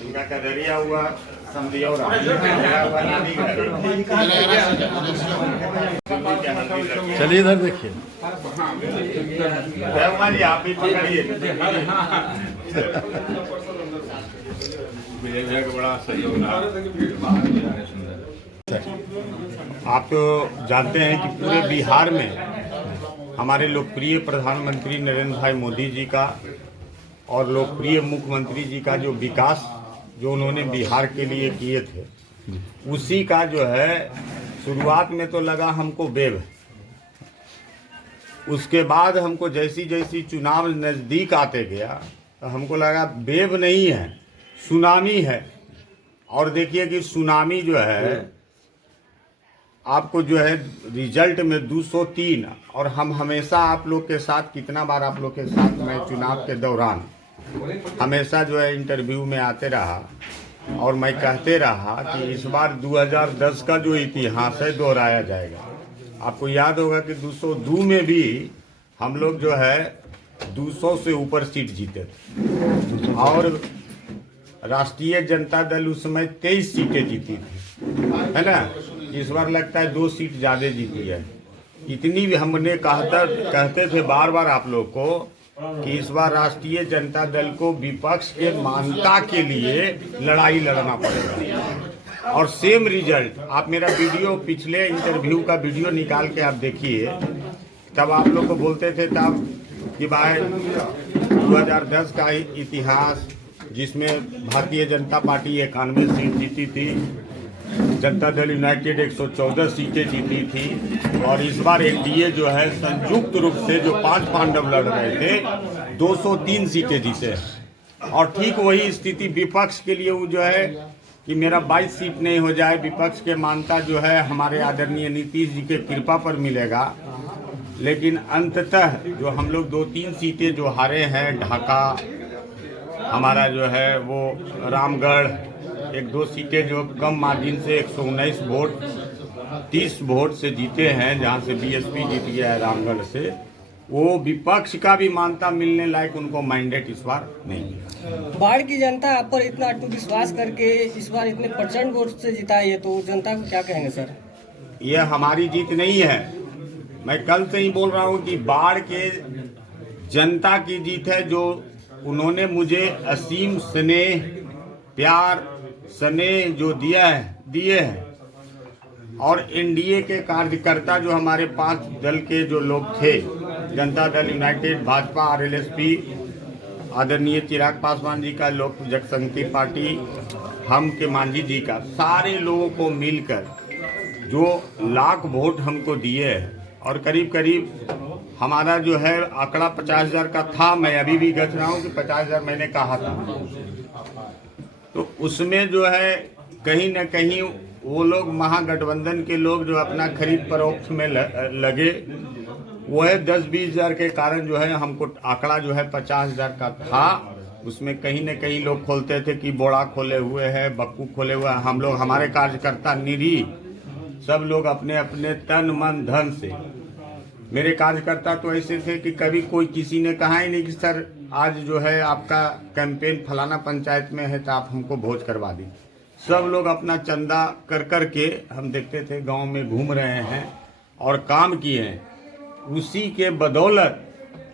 इनका कदरिया हुआ समझिया चलिए इधर देखिए। आप भी पकड़िए। बड़ा सहयोग। आप तो जानते हैं कि पूरे बिहार में हमारे लोकप्रिय प्रधानमंत्री नरेंद्र भाई मोदी जी का और लोकप्रिय मुख्यमंत्री जी का जो विकास जो उन्होंने बिहार के लिए किए थे, उसी का जो है शुरुआत में तो लगा हमको वेव। उसके बाद हमको जैसी जैसी चुनाव नज़दीक आते गया तो हमको लगा वेव नहीं है, सुनामी है। और देखिए कि सुनामी जो है आपको जो है रिजल्ट में 203, और हम हमेशा आप लोग के साथ, कितना बार आप लोग के साथ मैं चुनाव के दौरान हमेशा जो है इंटरव्यू में आते रहा और मैं कहते रहा कि इस बार 2010 का जो इतिहास है दोहराया जाएगा। आपको याद होगा कि 202 में भी हम लोग जो है 200 से ऊपर सीट जीते थे और राष्ट्रीय जनता दल उस समय 23 सीटें जीती थी, है ना। इस बार लगता है 2 सीट ज़्यादा जीती है। इतनी भी हमने कहते थे बार बार आप लोग को कि इस बार राष्ट्रीय जनता दल को विपक्ष के मान्यता के लिए लड़ाई लड़ना पड़ेगा। और सेम रिजल्ट, आप मेरा वीडियो पिछले इंटरव्यू का वीडियो निकाल के आप देखिए, तब आप लोग को बोलते थे तब कि भाई 2010 का इतिहास जिसमें भारतीय जनता पार्टी 91 सीट जीती थी, जनता दल यूनाइटेड 114 सीटें जीती थी, और इस बार एनडीए जो है संयुक्त रूप से जो 5 पांडव लड़ रहे थे 203 सीटें जीते। और ठीक वही स्थिति विपक्ष के लिए वो जो है कि मेरा 22 सीट नहीं हो जाए, विपक्ष के मान्यता जो है हमारे आदरणीय नीतीश जी के कृपा पर मिलेगा। लेकिन अंततः जो हम लोग 2-3 सीटें जो हारे हैं, ढाका हमारा जो है वो रामगढ़, 1-2 सीटें जो कम मार्जिन से 119 वोट 30 वोट से जीते हैं, जहां से बीएसपी जीत गया है रामगढ़ से, वो विपक्ष का भी मान्यता मिलने लायक उनको मैंडेट इस बार नहीं है। बाढ़ की जनता आप पर इतना अटूट विश्वास करके इस बार इतने % वोट से जिताई है, तो जनता को क्या कहेंगे सर? ये हमारी जीत नहीं है, मैं कल से ही बोल रहा हूँ कि बाढ़ के जनता की जीत है, जो उन्होंने मुझे असीम स्नेह प्यार स्नेह जो दिए हैं। और एनडीए के कार्यकर्ता जो हमारे 5 दल के जो लोग थे, जनता दल यूनाइटेड, भाजपा, आरएलएसपी, आदरणीय चिराग पासवान जी का लोक जनशक्ति पार्टी, हम के मांझी जी का, सारे लोगों को मिलकर जो लाख वोट हमको दिए हैं, और करीब करीब हमारा जो है आंकड़ा 50,000 का था। मैं अभी भी गच रहा हूँ कि 50,000 मैंने कहा था। तो उसमें जो है कहीं न कहीं वो लोग महागठबंधन के लोग जो अपना खरीद फरोख्त में लगे, वो है 10-20 हज़ार के कारण जो है हमको आंकड़ा जो है 50,000 का था। उसमें कहीं न कहीं लोग खोलते थे कि बोड़ा खोले हुए हैं, बक्कू खोले हुए हैं। हम लोग, हमारे कार्यकर्ता निरीह सब लोग अपने अपने तन मन धन से, मेरे कार्यकर्ता तो ऐसे थे कि कभी कोई किसी ने कहा ही नहीं कि सर आज जो है आपका कैंपेन फलाना पंचायत में है तो आप हमको भोज करवा दी। सब लोग अपना चंदा कर कर के, हम देखते थे गांव में घूम रहे हैं और काम किए हैं। उसी के बदौलत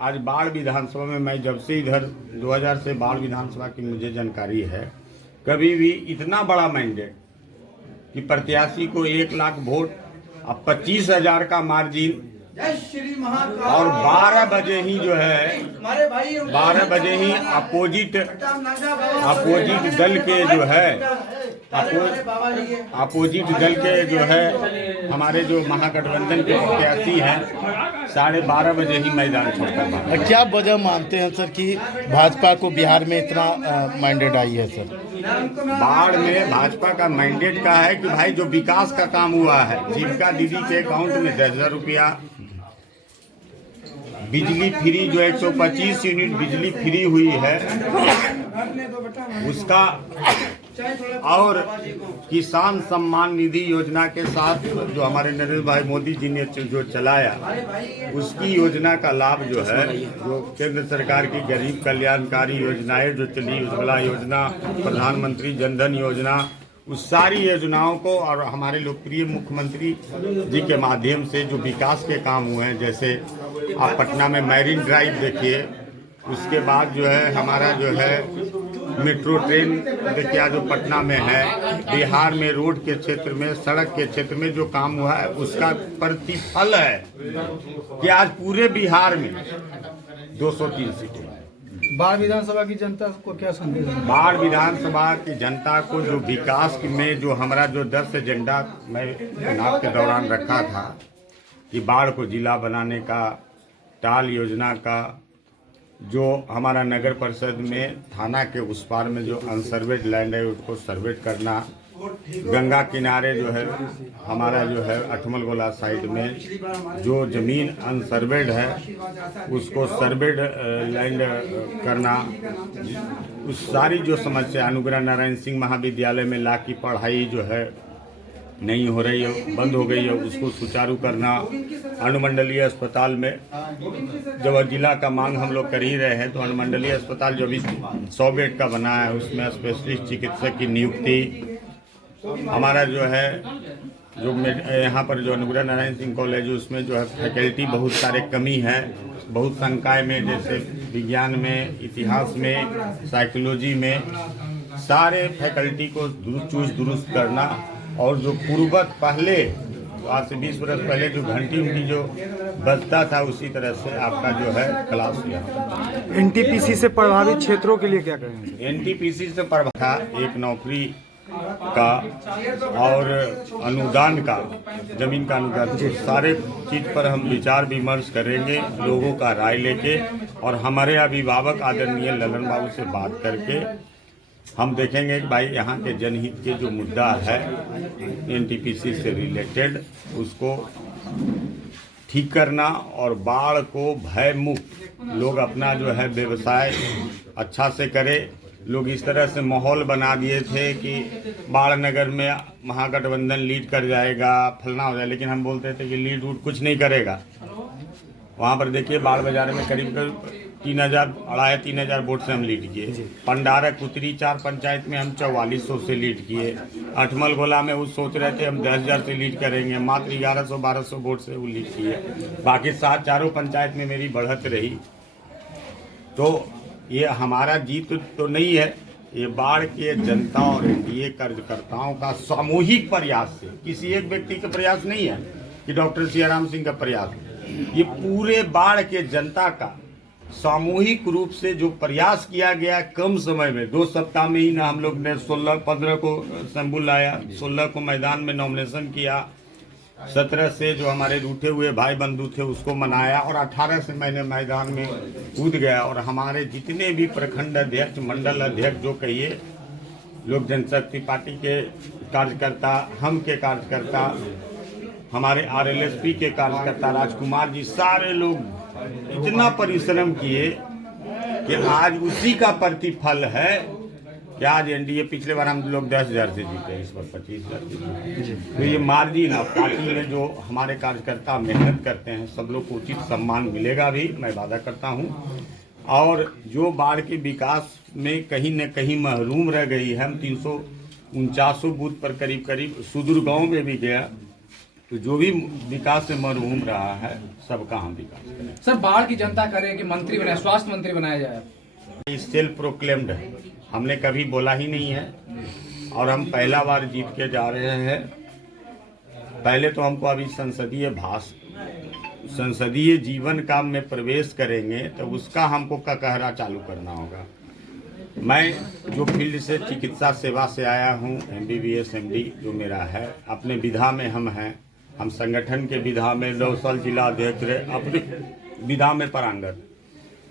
आज बाढ़ विधानसभा में, मैं जब से इधर 2000 से बाढ़ विधानसभा की मुझे जानकारी है, कभी भी इतना बड़ा मैंडेट कि प्रत्याशी को 1 लाख वोट और 25,000 का मार्जिन, और 12 बजे ही जो है 12 बजे ही अपोजिट दल के जो है अपोजिट दल के जो है हमारे जो महागठबंधन के प्रत्याशी हैं, 12:30 बजे ही मैदान छोड़कर। क्या वजह मानते हैं सर कि भाजपा को बिहार में इतना मैंडेट आई है सर? बाढ़ में भाजपा का मैंडेट का है कि भाई जो विकास का काम हुआ है, जीविका दीदी के अकाउंट में 10,000 रुपया, बिजली फ्री जो 125 यूनिट बिजली फ्री हुई है, उसका और किसान सम्मान निधि योजना के साथ जो हमारे नरेंद्र भाई मोदी जी ने जो चलाया, उसकी योजना का लाभ जो है, जो केंद्र सरकार की गरीब कल्याणकारी योजनाएं जो चली, उज्ज्वला योजना, प्रधानमंत्री जनधन योजना, उस सारी योजनाओं को और हमारे लोकप्रिय मुख्यमंत्री जी के माध्यम से जो विकास के काम हुए हैं, जैसे आप पटना में मैरीन ड्राइव देखिए, उसके बाद जो है हमारा जो है मेट्रो ट्रेन देखिए जो पटना में है, बिहार में रोड के क्षेत्र में, सड़क के क्षेत्र में जो काम हुआ है, उसका प्रतिफल है कि आज पूरे बिहार में 203 सीटें। बाढ़ विधानसभा की जनता को क्या संदेश है? बाढ़ विधानसभा की जनता को जो विकास में जो हमारा जो 10 एजेंडा मैं चुनाव के दौरान रखा था कि बाढ़ को जिला बनाने का, टाल योजना का, जो हमारा नगर परिषद में थाना के उस पार में जो अनसर्वेड लैंड है उसको सर्वेट करना, गंगा किनारे जो है हमारा जो है अठमल गोला साइड में जो जमीन अनसर्वेड है उसको सर्वेड लैंड करना, उस सारी जो समस्या, अनुग्रह नारायण सिंह महाविद्यालय में ला की पढ़ाई जो है नहीं हो रही है, बंद हो गई है, उसको सुचारू करना, अनुमंडलीय अस्पताल में जब जिला का मांग हम लोग कर ही रहे हैं तो अनुमंडलीय अस्पताल जो भी 100 बेड का बना है उसमें स्पेशलिस्ट चिकित्सक की नियुक्ति, हमारा जो है जो यहाँ पर जो अनुग्रह नारायण सिंह कॉलेज उसमें जो है फैकल्टी बहुत सारे कमी है, बहुत संकाय में, जैसे विज्ञान में, इतिहास में, साइकोलॉजी में, सारे फैकल्टी को दुरुस्त करना, और जो पूर्ववत पहले आज से 20 वर्ष पहले जो घंटी उनकी जो बजता था उसी तरह से आपका जो है क्लास हुआ। एनटीपीसी से प्रभावित क्षेत्रों के लिए क्या करेंगे? एनटीपीसी से प्रभावित एक नौकरी का और अनुदान का, जमीन का अनुदान, सारे चीज पर हम विचार विमर्श करेंगे लोगों का राय लेके, और हमारे अभिभावक आदरणीय ललन बाबू से बात करके हम देखेंगे कि भाई यहाँ के जनहित के जो मुद्दा है एनटीपीसी से रिलेटेड उसको ठीक करना, और बाढ़ को भय मुक्त लोग अपना जो है व्यवसाय अच्छा से करे। लोग इस तरह से माहौल बना दिए थे कि बाढ़ नगर में महागठबंधन लीड कर जाएगा, फलना हो जाए, लेकिन हम बोलते थे कि लीड वूड कुछ नहीं करेगा। वहाँ पर देखिए बाढ़ बाजार में करीब 3,000 वोट से हम लीड किए। पंडारक उतरी 4 पंचायत में हम 4400 से लीड किए। अठमल गोला में वो सोच रहे थे हम 10,000 से लीड करेंगे, मात्र 1100-1200 वोट से वो लीड किए। बाकी 7 चारों पंचायत में मेरी बढ़त रही। तो ये हमारा जीत तो नहीं है, ये बाढ़ के जनता और एनडीए कार्यकर्ताओं का सामूहिक प्रयास से, किसी एक व्यक्ति का प्रयास नहीं है कि डॉक्टर सियाराम सिंह का प्रयास है, ये पूरे बाढ़ के जनता का सामूहिक रूप से जो प्रयास किया गया कम समय में, 2 सप्ताह में ही ना हम लोग ने 16-15 को शंभू लाया, 16 को मैदान में नॉमिनेशन किया, 17 से जो हमारे रूठे हुए भाई बंधु थे उसको मनाया, और 18 से मैंने मैदान में कूद गया। और हमारे जितने भी प्रखंड अध्यक्ष, मंडल अध्यक्ष जो कहिए, लोक जनशक्ति पार्टी के कार्यकर्ता, हम के कार्यकर्ता, हमारे आरएलएसपी के कार्यकर्ता राजकुमार जी, सारे लोग इतना परिश्रम किए कि आज उसी का प्रतिफल है कि आज एनडीए, पिछले बार हम लोग 10,000 से जीते, इस बार 25,000 से जीते। तो ये मार्जिन है, पार्टी में जो हमारे कार्यकर्ता मेहनत करते हैं सब लोग को उचित सम्मान मिलेगा भी, मैं वादा करता हूँ। और जो बाढ़ के विकास में कहीं न कहीं महरूम रह गई है, हम 349 बूथ पर करीब सुदूर गाँव में भी गया, तो जो भी विकास से महरूम रहा है सबका हम विकास करें। सर, बाढ़ की जनता करे कि मंत्री बनाए, स्वास्थ्य मंत्री बनाया जाए। सेल्फ प्रोक्लेम्ड है, हमने कभी बोला ही नहीं है, और हम पहला बार जीत के जा रहे हैं। पहले तो हमको अभी संसदीय जीवन का में प्रवेश करेंगे तो उसका हमको ककहरा चालू करना होगा। मैं जो फील्ड से चिकित्सा सेवा से आया हूँ, MBBS MD जो मेरा है, अपने विधा में हम हैं, हम संगठन के विधा में 9 साल जिला अध्यक्ष रहे, अपने विधा में पारंगत,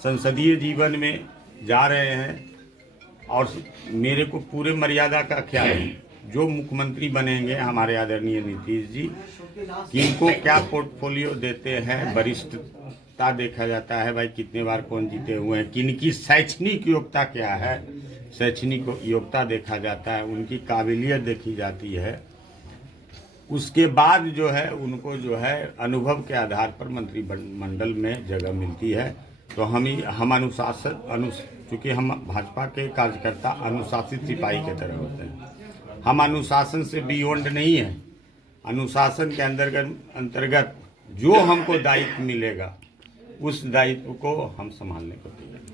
संसदीय जीवन में जा रहे हैं। और मेरे को पूरे मर्यादा का ख्याल है, जो मुख्यमंत्री बनेंगे हमारे आदरणीय नीतीश जी, किनको क्या पोर्टफोलियो देते हैं, वरिष्ठता देखा जाता है, भाई कितने बार कौन जीते हुए हैं, किनकी शैक्षणिक योग्यता क्या है, शैक्षणिक योग्यता देखा जाता है, उनकी काबिलियत देखी जाती है। उसके बाद जो है उनको जो है अनुभव के आधार पर मंत्रिमंडल में जगह मिलती है। तो हम चूँकि हम भाजपा के कार्यकर्ता अनुशासित सिपाही की तरह होते हैं, हम अनुशासन से बियॉन्ड नहीं है। अनुशासन के अंतर्गत जो हमको दायित्व मिलेगा उस दायित्व को हम संभालने को तैयार हैं।